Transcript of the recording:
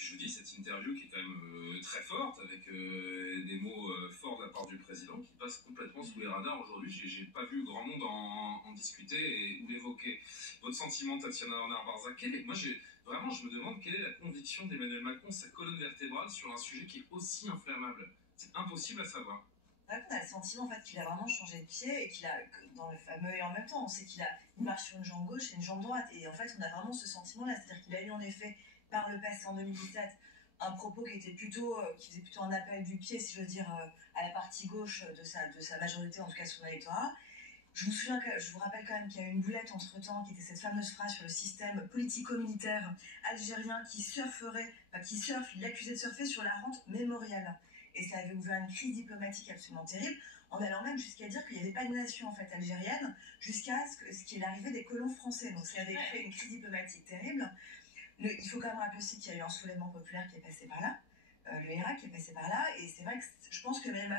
puis je vous dis, cette interview qui est quand même très forte, avec des mots forts de la part du président, qui passe complètement sous les radars aujourd'hui. J'ai pas vu grand monde en discuter ou l'évoquer. Votre sentiment, Tatiana Arnard-Barzac, moi vraiment, je me demande quelle est la conviction d'Emmanuel Macron, sa colonne vertébrale, sur un sujet qui est aussi inflammable. C'est impossible à savoir. On a le sentiment en fait, qu'il a vraiment changé de pied et qu'il a, dans le fameux et en même temps, on sait qu'il marche sur une jambe gauche et une jambe droite. Et en fait, on a vraiment ce sentiment-là. C'est-à-dire qu'il a eu en effet, par le passé en 2017, un propos qui faisait plutôt un appel du pied, si je veux dire, à la partie gauche de sa majorité, en tout cas son électorat. Je vous rappelle quand même qu'il y a eu une boulette entre-temps, qui était cette fameuse phrase sur le système politico-militaire algérien qui surfe, il l'accusait de surfer sur la rente mémoriale. Et ça avait ouvert une crise diplomatique absolument terrible, en allant même jusqu'à dire qu'il n'y avait pas de nation en fait algérienne, jusqu'à ce qu'il y ait l'arrivée des colons français. Donc ça avait créé une crise diplomatique terrible. Il faut quand même rappeler aussi qu'il y a eu un soulèvement populaire qui est passé par là, le Irak qui est passé par là, et c'est vrai que je pense que même Macron